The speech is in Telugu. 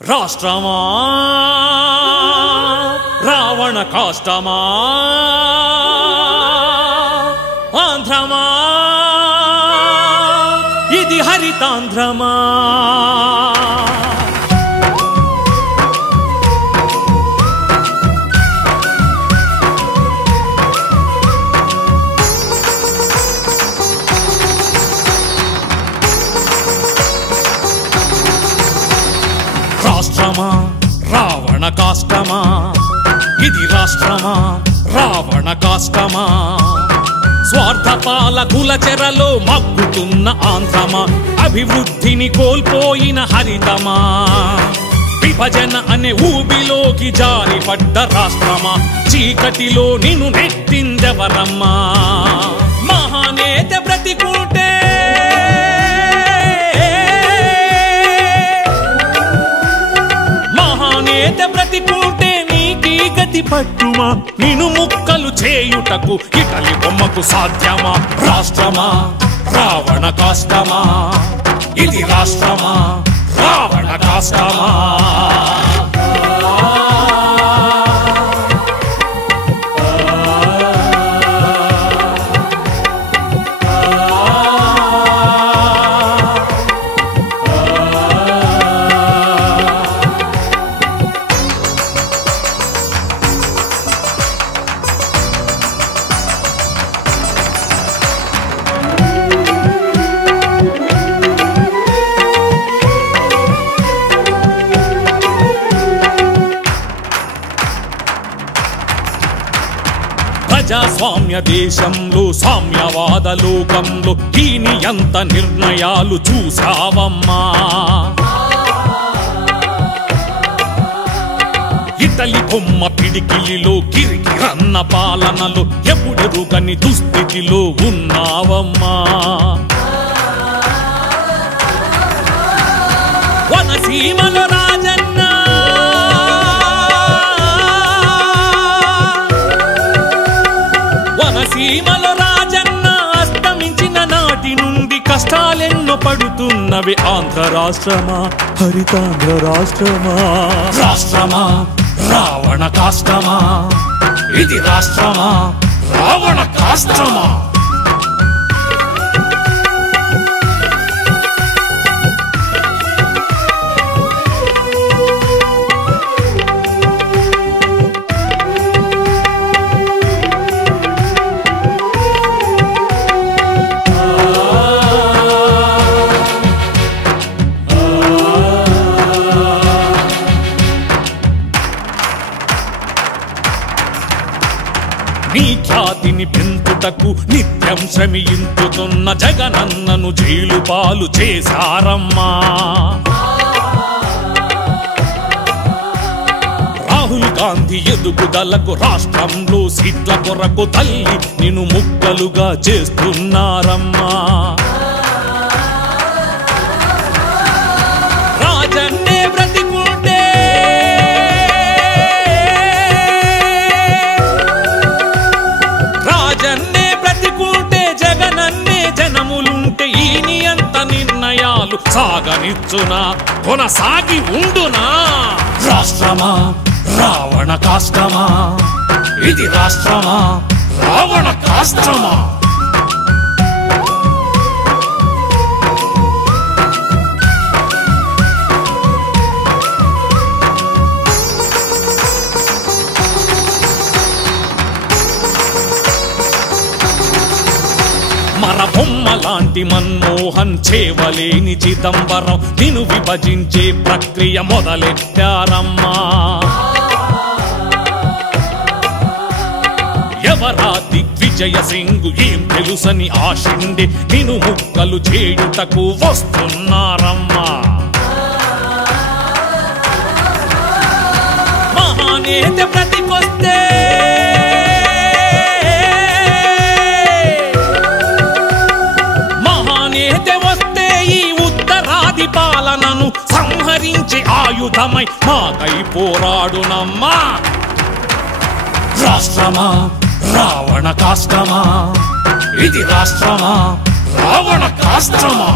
రాష్ట్రమా రావణ కాష్టమా ఆంధ్రమా ఇది హరితాంధ్రమా రాష్ట్రమా రావణ కాష్టమా ఇది రాష్ట్రమా రావణ కాష్టమా స్వార్థపాల కులచెరలో మగ్గుతున్న ఆంధ్రమా అభివృద్ధిని కోల్పోయిన హరితమా విభజన అనే ఊబిలోకి జారిపడ్డ రాష్ట్రమా చీకటిలో నిన్ను నెట్టిందెవరమ్మా మహానేత బ్రతికుంటే బ్రతికుంటే నీకీ గతి పట్టుమా నిన్ను ముక్కలు చేయుటకు ఇటలి బొమ్మకు సాధ్యమా రాష్ట్రమా రావణ కాష్టమా ఇది రాష్ట్రమా రావణ కాష్టమా ప్రజాస్వామ్య దేశంలో సామ్యవాద లోకంలో దీని ఎంత నిర్ణయాలు చూసావమ్మా ఇటలి బొమ్మ పిడికిలిలో కిరికిరన్న పాలనలో ఎప్పుడెరుగని దుస్థితిలో ఉన్నావమ్మా వనసీమల రాజన్న వనసీమల రాజన్న అస్తమించిన నాటి నుండి కష్టాలెన్నో పడుతున్నవి ఆంధ్ర రాష్ట్రమా హరితాంధ్ర రాష్ట్రమా రాష్ట్రమా రావణ కాష్టమా ఇది రాష్ట్రమా రావణ కాష్టమా నీ ఖ్యాతిని పెంచుటకు నిత్యం శ్రమించుతున్న జగనన్నను జైలు పాలు చేశారమ్మా రాహుల్ గాంధీ ఎదుగుదలకు రాష్ట్రంలో సీట్ల కొరకు తల్లి నిన్ను ముక్కలుగా చేస్తున్నారమ్మా రాజన్నే బ్రతికుంటే రాజన్నే బ్రతికుంటే జగనన్నే జనములుంటే ఈ నియంత నిర్ణయాలు సాగనిచ్చునా కొనసాగి ఉండునా రాష్ట్రమా రావణ కాష్టమా ఇది రాష్ట్రమా రావణ కాష్టమా మరబొమ్మ లాంటి మన్మోహన్ చేవలేని చిదంబరం నిన్ను విభజించే ప్రక్రియ మొదలెట్టారమ్మా ఎవరా దిగ్విజయ సింగ్ ఏం తెలుసని ఆశిండి నిన్ను ముక్కలు చేయుటకు వస్తున్నారమ్మా మహానేత బ్రతికొస్తే వస్తే ఈ ఉత్తరాది పాలనను సంహరించే ఆయుధమై మాకై పోరాడునమ్మా రాష్ట్రమా రావణ కాష్టమా ఇది రాష్ట్రమా రావణ కాష్టమా